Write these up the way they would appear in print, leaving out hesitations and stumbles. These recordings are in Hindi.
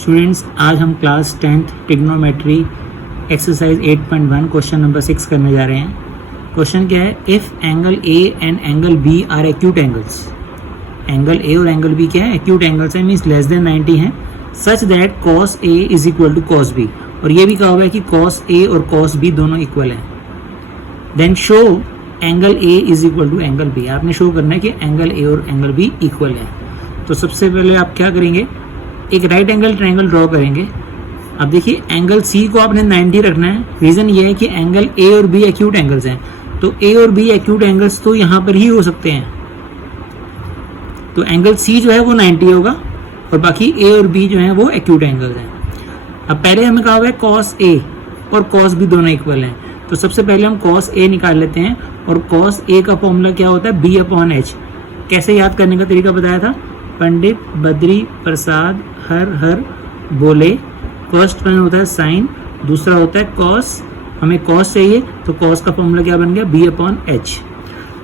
स्टूडेंट्स, आज हम class 10th trigonometry exercise 8.1 question number 6 करने जा रहे हैं। क्वेश्चन क्या है? If angle A and angle B are acute angles, angle A और एंगल बी क्या है? एक्यूट एंगल्स है, मीन्स लेस देन 90 हैं, such that cos A is equal to cos B. और ये भी कहा हुआ है कि कॉस ए और कॉस बी दोनों इक्वल हैं। Then show angle A is equal to angle B. आपने शो करना है कि एंगल ए और एंगल बी इक्वल है। तो सबसे पहले आप क्या करेंगे? एक राइट एंगल ट्रायंगल ड्रॉ करेंगे। अब देखिए, एंगल सी को आपने 90 रखना है। रीज़न ये है कि एंगल ए और बी एक्यूट एंगल्स हैं, तो ए और बी एक्यूट एंगल्स तो यहाँ पर ही हो सकते हैं। तो एंगल सी जो है वो 90 होगा और बाकी ए और बी जो है वो एक्यूट एंगल्स हैं। अब पहले हमें कहा हुआ है कॉस ए और कॉस बी दोनों इक्वल हैं, तो सबसे पहले हम कॉस ए निकाल लेते हैं। और कॉस ए का फॉर्मूला क्या होता है? B upon H. कैसे याद करने का तरीका बताया था? पंडित बद्री प्रसाद हर बोले। फर्स्ट वन होता है साइन, दूसरा होता है कॉस। हमें कॉस चाहिए तो कॉस का फॉर्मूला क्या बन गया? B upon H.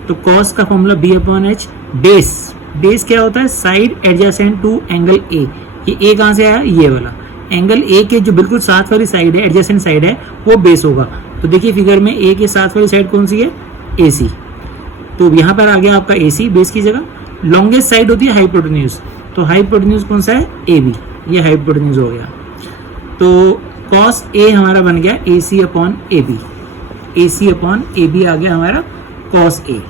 तो कॉस का formula B upon H. Base क्या होता है? Side adjacent to angle A. ये ए कहाँ से आया? ये वाला एंगल ए के जो बिल्कुल साथ वाली साइड है, एडजेसेंट साइड है, वो बेस होगा। तो देखिए फिगर में ए के साथ वाली साइड कौन सी है? ए सी। तो यहाँ पर आ गया आपका ए सी बेस की जगह। लॉन्गेस्ट साइड होती है हाइपोटेन्यूज, तो हाइपोटेन्यूज कौन सा है? A B. ये हाइपोटेन्यूज हो गया। तो कॉस ए हमारा बन गया A C upon A B. A C upon A B आ गया हमारा कॉस ए।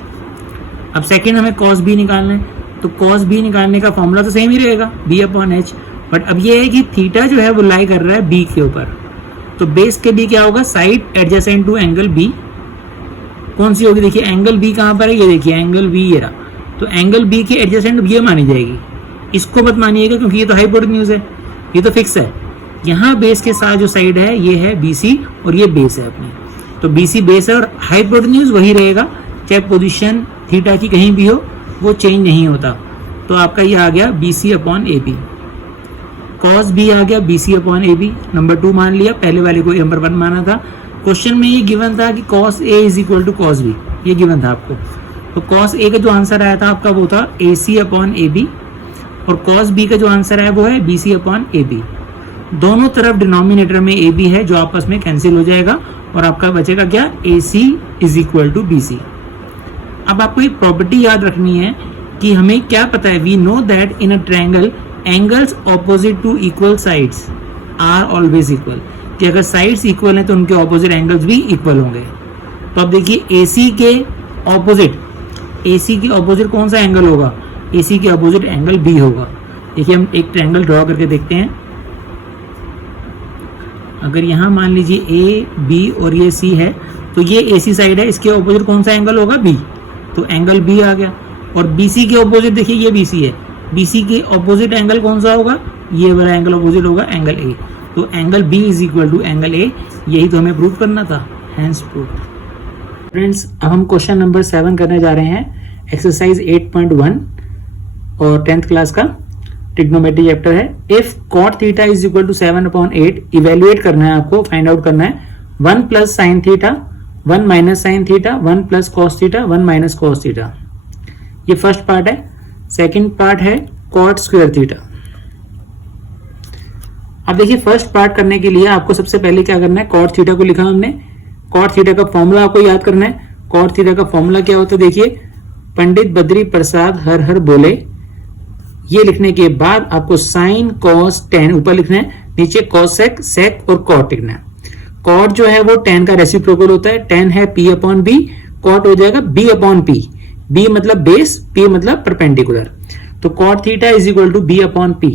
अब सेकेंड हमें कॉस बी निकालना है, तो कॉस बी निकालने का फॉर्मूला तो सेम ही रहेगा, बी अपॉन एच। बट अब ये है कि थीटा जो है वो लाई कर रहा है बी के ऊपर, तो बेस के बी क्या होगा? Side adjacent to angle B. कौन सी होगी? देखिए एंगल बी कहाँ पर है? ये देखिए एंगल बी ये रहा। तो एंगल बी के एडजेसेंट ये मानी जाएगी, इसको मत मानिएगा क्योंकि ये तो हाइपोटेन्यूज है, ये तो फिक्स है। यहाँ बेस के साथ जो साइड है ये है BC और ये बेस है अपनी। तो BC बेस है और हाइपोटेन्यूज वही रहेगा, चाहे पोजीशन थीटा की कहीं भी हो, वो चेंज नहीं होता। तो आपका ये आ गया BC upon AB। Cos B आ गया BC अपॉन AB। नंबर 2 मान लिया, पहले वाले को नंबर 1 माना था। क्वेश्चन में ये गिवन था कि cos A is equal to cos B, ये गिवन था आपको। तो कॉस ए का जो आंसर आया था आपका वो था AC अपॉन AB, और कॉस बी का जो आंसर है वो है BC अपॉन AB। दोनों तरफ डिनोमिनेटर में AB है जो आपस में कैंसिल हो जाएगा और आपका बचेगा क्या? AC is equal to BC। अब आपको एक प्रॉपर्टी याद रखनी है कि हमें क्या पता है? We know that in a triangle angles opposite to equal sides are always equal. कि अगर साइड्स इक्वल हैं तो उनके ऑपोजिट एंगल्स भी इक्वल होंगे। तो अब देखिए AC के ऑपोजिट कौन सा एंगल होगा? AC के ऑपोजिट एंगल B होगा। देखिए हम एक ट्रायंगल ड्रॉ करके देखते हैं। अगर यहाँ मान लीजिए A, B और ये C है, तो ये AC साइड है, इसके ऑपोजिट कौन सा एंगल होगा? B। तो एंगल B आ गया। और BC के ऑपोजिट देखिए ये BC है, BC के ऑपोजिट एंगल कौन सा होगा? ये वाला एंगल ऑपोजिट होगा एंगल A। तो angle B is equal to angle A। यही तो हमें प्रूव करना था, हैंस प्रूव्ड। फ्रेंड्स, अब हम क्वेश्चन नंबर 7 करने जा रहे हैं। एक्सरसाइज 8.1 और 10th क्लास का ट्रिग्नोमेट्री चैप्टर है। If cot theta is equal to 7/8, evaluate करना है आपको, फाइंड आउट करना है 1 plus sine theta, 1 minus sine theta, 1 plus cos theta, 1 minus cos theta. ये फर्स्ट पार्ट है। सेकेंड पार्ट है कॉट स्क्वायर थीटा। अब देखिए फर्स्ट पार्ट करने के लिए आपको सबसे पहले क्या करना है? कॉट थीटा को लिखा हमने, कॉट थीटा का फॉर्मूला आपको याद करना है। कॉट थीटा का फॉर्मूला क्या होता है? देखिए पंडित बद्री प्रसाद हर बोले। ये लिखने के बाद आपको साइन कॉस टेन ऊपर लिखना है, नीचे कॉस सेक और कॉट लिखना है। कॉट जो है वो टेन का रेसिप्रोकल होता है, टेन है P अपॉन B, कॉट हो जाएगा B अपॉन P। B मतलब बेस, P मतलब परपेंडिकुलर। तो cot theta is equal to B upon P।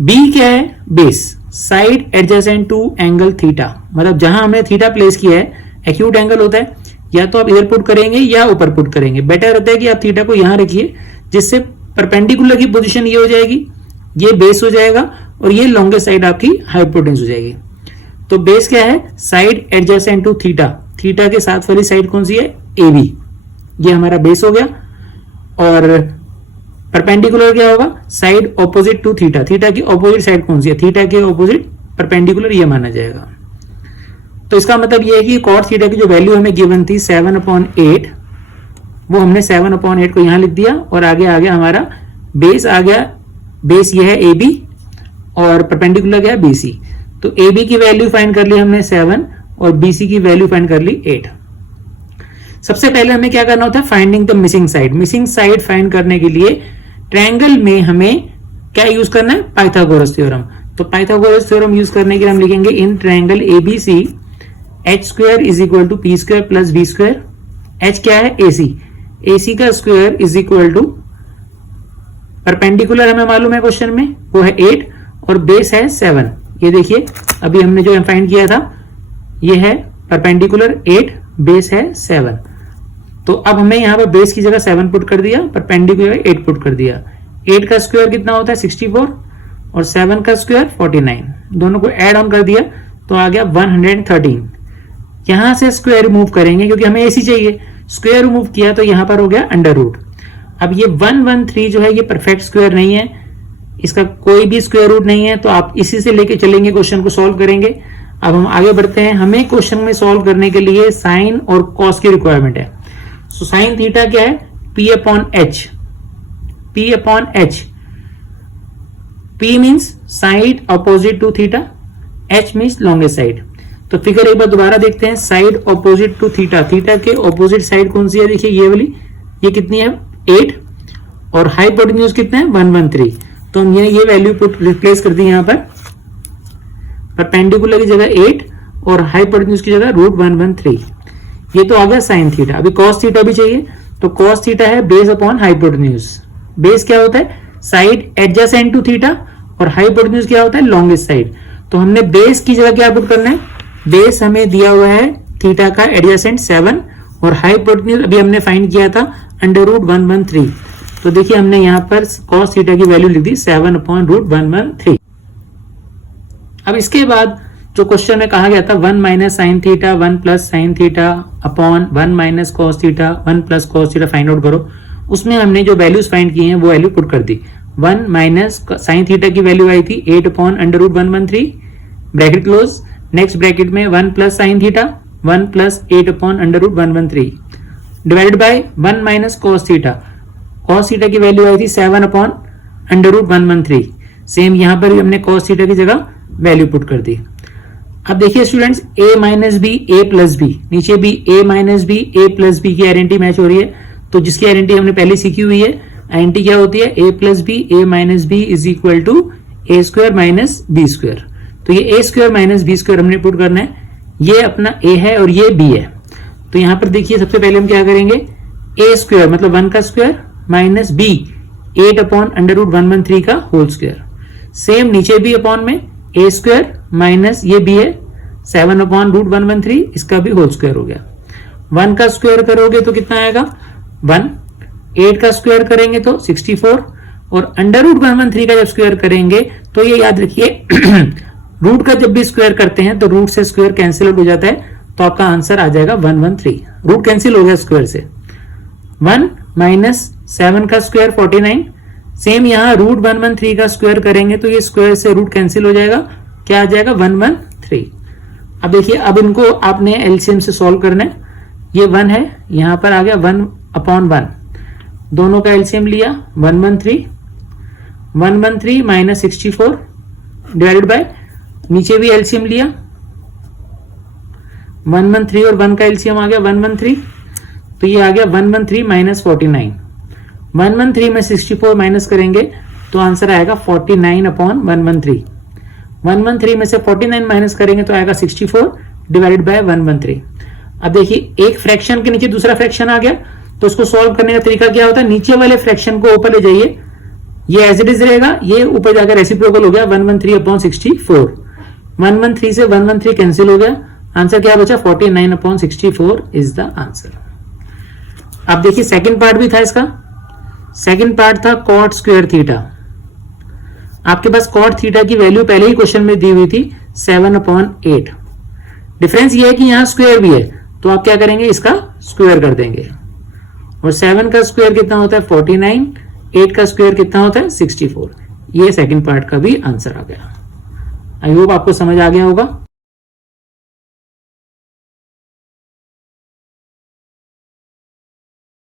B क्या है? Base, side adjacent to angle theta, मतलब जहां हमने थीटा प्लेस किया है एक्यूट एंगल होता है। या तो आप इधर पुट करेंगे या ऊपर पुट करेंगे। बेटर होता है कि आप थीटा को यहां रखिए, जिससे परपेंडिकुलर की पोजीशन ये हो जाएगी, ये बेस हो जाएगा और ये लॉन्गेस्ट साइड आपकी हाइपोटेन्यूज हो जाएगी। तो बेस क्या है? Side adjacent to theta. Theta के साथ वाली साइड कौन सी है? AB। ये हमारा बेस हो गया। और परपेंडिकुलर क्या होगा? Side opposite to theta. Theta की ऑपोजिट साइड कौन सी है? थीटा के ऑपोजिट परपेंडिकुलर, ये माना जाएगा। तो इसका मतलब ये है कि कॉट थीटा की जो वैल्यू हमें गिवन थी 7/8, वो हमने 7/8 को यहां लिख दिया और आगे आ गया हमारा बेस आ गया बेस ये है AB और परपेंडिकुलर क्या है BC। तो AB की वैल्यू फाइंड कर ली हमने 7 और BC की वैल्यू फाइंड कर ली 8। सबसे पहले हमें क्या करना होता है, finding the missing side. Missing side find करने के लिए ट्रायंगल में हमें क्या यूज करना है, पाइथागोरस थ्योरम। तो पाइथागोरस थ्योरम यूज करने के लिए हम लिखेंगे in triangle ABC h² is equal to p² plus b²। h क्या है, AC का square is equal to perpendicular हमें मालूम है क्वेश्चन में वो है 8 और बेस है 7। ये देखिए अभी हमने जो फाइंड किया था ये है परपेंडिकुलर 8, बेस है 7। तो अब हमें यहाँ पर बेस की जगह 7 पुट कर दिया, परपेंडिकुलर 8 पुट कर दिया। 8 का स्क्वायर कितना होता है 64 और 7 का स्क्वायर 49, दोनों को ऐड ऑन कर दिया तो आ गया 113। यहां से स्क्वायर रिमूव करेंगे क्योंकि हमें AC चाहिए, स्क्वायर रिमूव किया तो यहां पर हो गया अंडर रूट। अब ये 113 जो है ये परफेक्ट स्क्वायर नहीं है, इसका कोई भी स्क्वायर रूट नहीं है, तो आप इसी से लेके चलेंगे, क्वेश्चन को सॉल्व करेंगे। अब हम आगे बढ़ते हैं। हमें क्वेश्चन में सॉल्व करने के लिए साइन और कॉस की रिक्वायरमेंट है। सो साइन थीटा क्या है, P upon H। P means side opposite to theta, H means longest side. तो फिगर एक बार दोबारा देखते हैं, side opposite to theta, theta के अपोजिट साइड कौन सी है, देखिए ये वाली, ये कितनी है 8 और हाइपोटेन्यूज कितना है 113। तो हम ये वैल्यू पुट रिप्लेस कर दी यहाँ पर, परपेंडिकुलर की जगह 8 और हाइपोटेन्यूज की जगह √113। ये तो आ गया साइन थीटा। अभी कॉस थीटा भी चाहिए, तो कॉस थीटा है बेस अपॉन हाइपोटेन्यूज। बेस क्या होता है, साइड एडजेसेंट टू थीटा और हाइपोटेन्यूज क्या होता है, लॉन्गेस्ट साइड। तो हमने बेस की जगह क्या पुट करना है, बेस हमें दिया हुआ है थीटा का एडजेसेंट 7 और हाइपोटेन्यूज अभी हमने फाइंड किया था √113। तो देखिए हमने यहां पर cos थीटा की वैल्यू लिख दी 7 अपॉन √113। अब इसके बाद जो क्वेश्चन में कहा गया था 1 minus sine theta 1 plus sine theta upon 1 minus cos theta 1 plus cos theta find out करो, उसमें हमने जो वैल्यूज फाइंड की हैं वो वैल्यू पुट कर दी। 1 माइनस साइन थीटा की वैल्यू आई थी 8 upon √113 bracket close, next bracket में 1 plus sine theta 1 plus 8 upon √113 divided by 1 minus cos theta. Cos theta की वैल्यू आई थी 7 अपॉन √113। सेम यहां पर भी हमने कॉस थीटा की जगह वैल्यू पुट कर दी। अब देखिए students, a minus B A plus B, नीचे भी a minus B A plus B की आइडेंटिटी मैच हो रही है। तो जिसकी आइडेंटिटी हमने पहले सीखी हुई है, आइडेंटिटी क्या होती है, a plus B A minus B is equal to a² minus b²। तो ये a² माइनस b² हमने पुट करना है, ये अपना a है और ये b है। तो यहां पर देखिए सबसे पहले हम क्या करेंगे, a² मतलब 1 का स्क्वायर माइनस b 8 अपॉन √113 का होल स्क्वायर। सेम नीचे भी अपॉन में a² माइनस ये b है 7 अपॉन √113, इसका भी होल स्क्वायर हो गया। 1 का स्क्वायर करोगे तो कितना आएगा 1, 8 का स्क्वायर करेंगे तो 64 और √113 का जब स्क्वायर करेंगे तो ये याद रखिए रूट का जब भी स्क्वायर करते हैं तो रूट से स्क्वायर कैंसिल आउट हो जाता है, तो आपका आंसर आ जाएगा 113। रूट कैंसिल हो गया स्क्वायर से। 1 माइनस 7 का स्क्वायर 49, सेम यहां √113 का स्क्वायर करेंगे तो ये स्क्वायर से रूट कैंसिल हो जाएगा, क्या आ जाएगा 113। अब देखिए अब इनको आपने एलसीएम से सॉल्व करना है। ये 1 है, यहां पर आ गया 1 अपॉन 1, दोनों का एलसीएम लिया 113 माइनस 64 डिवाइडेड बाय, नीचे भी एलसीएम लिया 113 और 1 का एलसीएम आ गया 113, तो ये आ गया 113 माइनस 49। 113 में 64 माइनस करेंगे तो आंसर आएगा 49 अपॉन 113। 113 में से 49 माइनस करेंगे तो आएगा 64 डिवाइडेड बाय 113। अब देखिए एक फ्रैक्शन के नीचे दूसरा फ्रैक्शन आ गया, तो उसको सॉल्व करने का तरीका क्या होता है, नीचे वाले फ्रैक्शन को ऊपर ले जाइए, ये एज इट इज रहेगा, ये ऊपर जाकर रेसिप्रोकल हो गया 113 अपॉन 64। 113 से 113 कैंसिल हो गया, आंसर क्या बचा 49 अपॉन 64 इज द आंसर। अब देखिए सेकंड पार्ट भी था इसका, सेकंड पार्ट था कॉट स्क्वायर थीटा। आपके पास कॉट थीटा की वैल्यू पहले ही क्वेश्चन में दी हुई थी 7/8। डिफरेंस ये है कि यहां स्क्वायर भी है, तो आप क्या करेंगे, इसका स्क्वायर कर देंगे। और 7 का स्क्वायर कितना होता है 49, 8 का स्क्वायर कितना होता है 64। ये सेकंड पार्ट का भी आंसर आ गया। आई होप आपको समझ आ गया होगा।